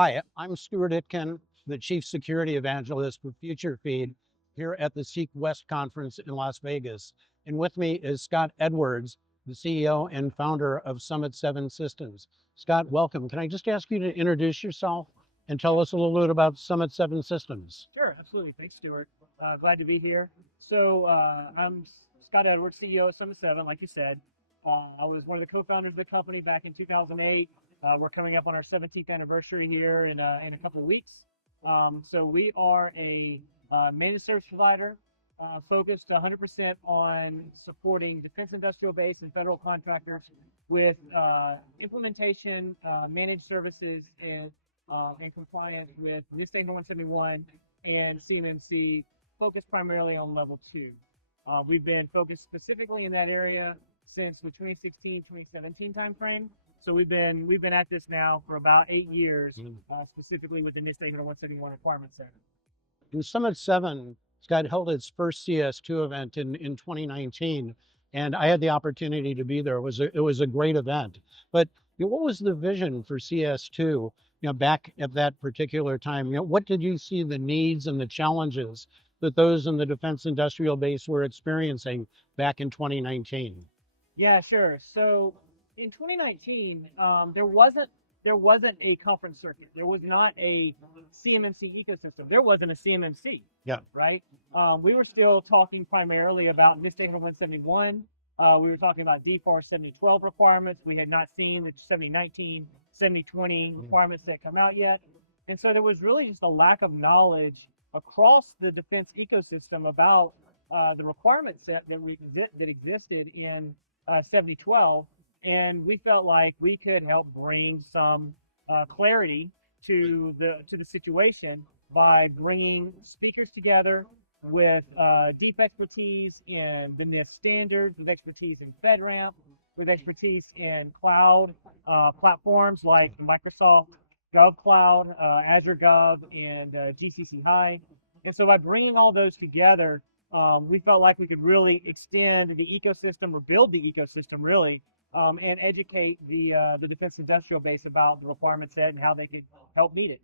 Hi, I'm Stuart Itkin, the Chief Security Evangelist for Future Feed here at the CEIC West Conference in Las Vegas. And with me is Scott Edwards, the CEO and founder of Summit 7 Systems. Scott, welcome. Can I just ask you to introduce yourself and tell us a little bit about Summit 7 Systems? Sure, absolutely. Thanks, Stuart. Glad to be here. I'm Scott Edwards, CEO of Summit 7, like you said. I was one of the co-founders of the company back in 2008. We're coming up on our 17th anniversary here in a couple of weeks. So we are a managed service provider focused 100% on supporting defense industrial base and federal contractors with implementation, managed services, and compliance with NIST 171 and CMMC, focused primarily on level 2. We've been focused specifically in that area since the 2016-2017 timeframe. So we've been at this now for about 8 years, specifically with the NIST 171 requirement center. And Summit 7, Scott, held its first CS2 event in 2019, and I had the opportunity to be there. It was a great event. But what was the vision for CS2? Back at that particular time, what did you see the needs and the challenges that those in the defense industrial base were experiencing back in 2019? Yeah, sure. So in 2019, there wasn't a conference circuit. There was not a CMMC ecosystem. There wasn't a CMMC. Yeah. Right. We were still talking primarily about NIST 171. We were talking about DFAR 7012 requirements. We had not seen the 7019, 7020 requirements that come out yet. And so there was really just a lack of knowledge across the defense ecosystem about the requirement set that existed in 7012. And we felt like we could help bring some clarity to the situation by bringing speakers together with deep expertise in the NIST standards, with expertise in FedRAMP, with expertise in cloud platforms like Microsoft GovCloud, Azure Gov, and GCC Hive. And so by bringing all those together, we felt like we could really extend the ecosystem, or build the ecosystem really, and educate the defense industrial base about the requirement set and how they could help meet it.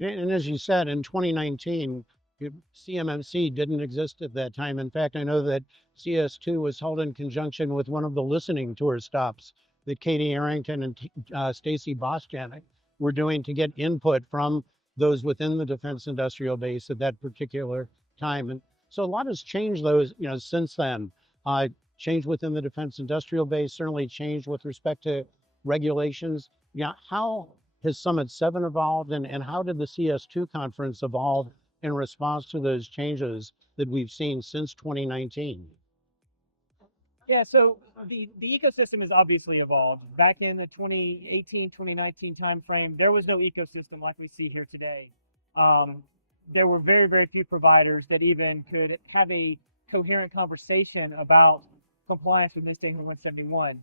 And as you said, in 2019, CMMC didn't exist at that time. In fact, I know that CS2 was held in conjunction with one of the listening tour stops that Katie Arrington and Stacy Bosjanek were doing to get input from those within the defense industrial base at that particular time. And so a lot has changed since then. Changed within the defense industrial base, certainly changed with respect to regulations. How has Summit 7 evolved, and how did the CS2 conference evolve in response to those changes that we've seen since 2019? Yeah, so the ecosystem has obviously evolved. Back in the 2018, 2019 timeframe, there was no ecosystem like we see here today. There were very, very few providers that even could have a coherent conversation about compliance with NIST 171.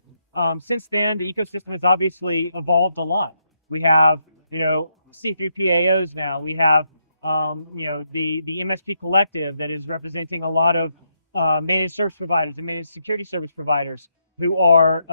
Since then, the ecosystem has obviously evolved a lot. We have, C3PAOs now. We have, the MSP collective that is representing a lot of managed service providers and managed security service providers who are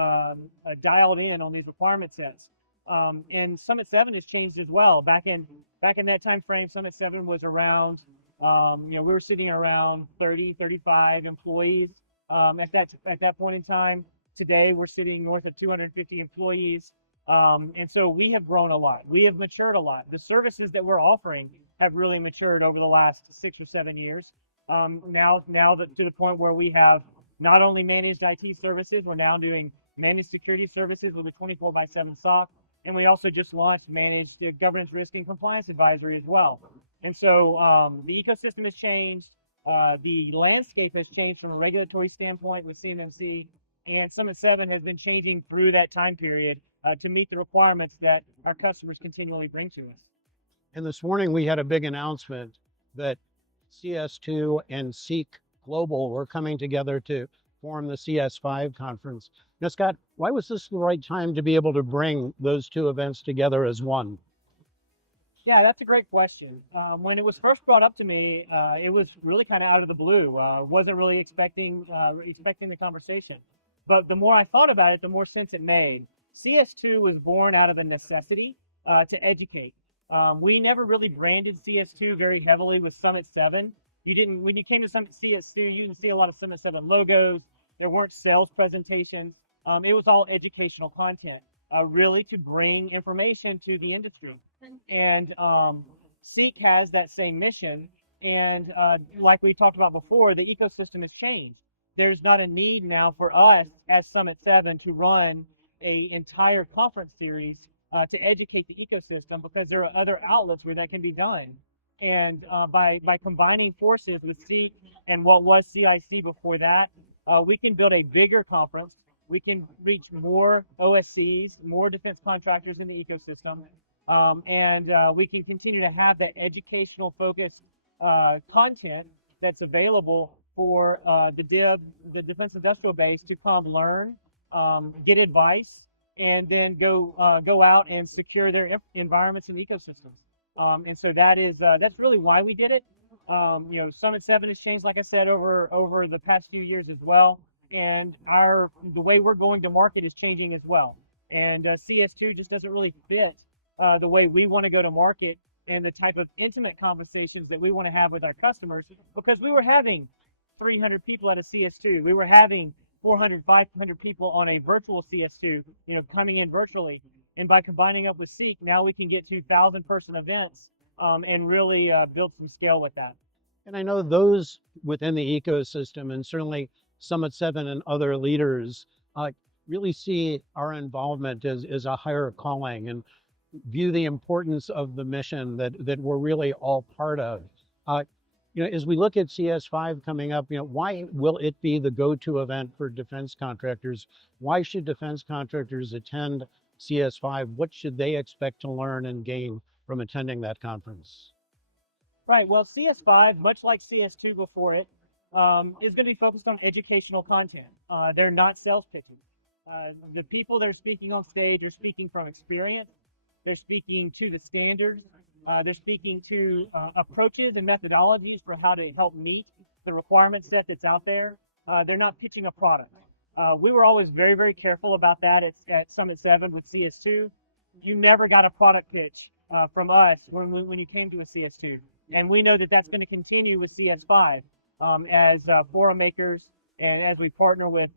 dialed in on these requirement sets. And Summit 7 has changed as well. Back in that time frame, Summit 7 was around, we were sitting around 30, 35 employees at that point in time. Today, we're sitting north of 250 employees. And so we have grown a lot. We have matured a lot. The services that we're offering have really matured over the last 6 or 7 years. Now to the point where we have not only managed IT services, we're now doing managed security services with a 24/7 SOC, and we also just launched managed governance, risk, and compliance advisory as well. And so the ecosystem has changed. The landscape has changed from a regulatory standpoint with CMMC, and Summit 7 has been changing through that time period to meet the requirements that our customers continually bring to us. And this morning we had a big announcement that CS2 and CEIC Global were coming together to form the CS5 conference. Now, Scott, why was this the right time to be able to bring those two events together as one? Yeah, that's a great question. When it was first brought up to me, it was really kind of out of the blue. Wasn't really expecting the conversation. But the more I thought about it, the more sense it made. CS2 was born out of a necessity to educate. We never really branded CS2 very heavily with Summit 7. You didn't, when you came to Summit CS2, you didn't see a lot of Summit 7 logos. There weren't sales presentations. It was all educational content, really to bring information to the industry. And CEIC has that same mission. And like we talked about before, the ecosystem has changed. There's not a need now for us as Summit 7 to run a entire conference series to educate the ecosystem, because there are other outlets where that can be done. And by combining forces with CEIC and what was CEIC before that, we can build a bigger conference. We can reach more OSCs, more defense contractors in the ecosystem, and we can continue to have that educational focused content that's available for the defense industrial base to come learn, get advice, and then go out and secure their environments and ecosystems. And so that's really why we did it. Summit 7 has changed, like I said, over the past few years as well, and the way we're going to market is changing as well. And CS2 just doesn't really fit the way we want to go to market and the type of intimate conversations that we want to have with our customers, because we were having 300 people at a CS2. We were having 400, 500 people on a virtual CS2, coming in virtually. And by combining up with CEIC, now we can get to 1,000-person events and really build some scale with that. And I know those within the ecosystem, and certainly Summit 7 and other leaders, really see our involvement as a higher calling and view the importance of the mission that we're really all part of. As we look at CS5 coming up, why will it be the go-to event for defense contractors? Why should defense contractors attend CS5? What should they expect to learn and gain from attending that conference? Right. Well, CS5, much like CS2 before it, is going to be focused on educational content. They're not sales pitching. The people that are speaking on stage are speaking from experience. They're speaking to the standards. They're speaking to approaches and methodologies for how to help meet the requirement set that's out there. They're not pitching a product. We were always very, very careful about that at Summit 7 with CS2. You never got a product pitch from us when you came to a CS2. And we know that that's going to continue with CS5 as forum makers, and as we partner with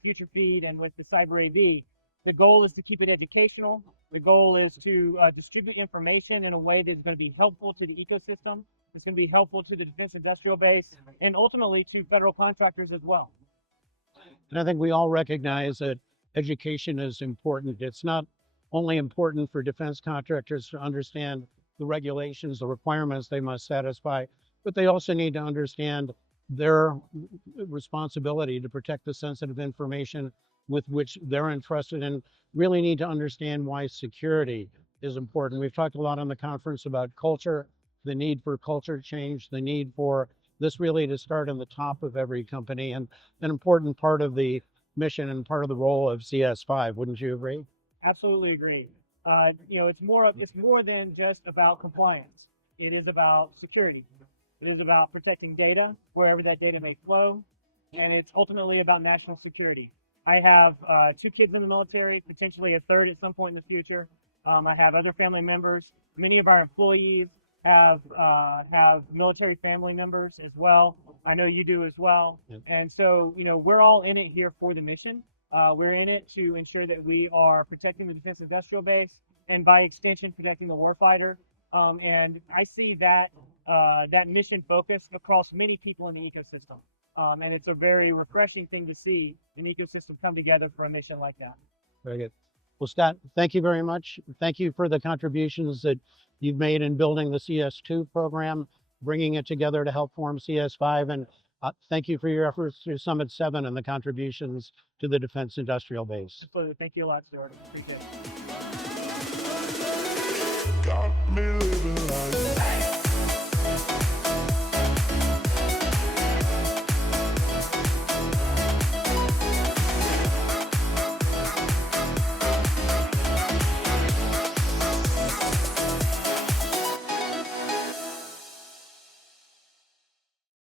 Future Feed and with the Cyber AV. The goal is to keep it educational. The goal is to distribute information in a way that's going to be helpful to the ecosystem. It's going to be helpful to the defense industrial base, and ultimately to federal contractors as well. And I think we all recognize that education is important. It's not only important for defense contractors to understand the regulations, the requirements they must satisfy, but they also need to understand their responsibility to protect the sensitive information with which they're entrusted, and really need to understand why security is important. We've talked a lot on the conference about culture, the need for culture change, the need for this really to start in the top of every company, and an important part of the mission and part of the role of CS5. Wouldn't you agree? Absolutely agree. It's more than just about compliance. It is about security. It is about protecting data wherever that data may flow, and it's ultimately about national security. I have 2 kids in the military, potentially a third at some point in the future. I have other family members. Many of our employees have military family members as well. I know you do as well. Yep. And so, we're all in it here for the mission. We're in it to ensure that we are protecting the defense industrial base, and by extension, protecting the warfighter. And I see that mission focus across many people in the ecosystem. And it's a very refreshing thing to see an ecosystem come together for a mission like that. Very good. Well, Scott, thank you very much. Thank you for the contributions that you've made in building the CS2 program, bringing it together to help form CS5, and thank you for your efforts through Summit 7 and the contributions to the defense industrial base. Absolutely. Thank you a lot, Stuart. Appreciate it. Got me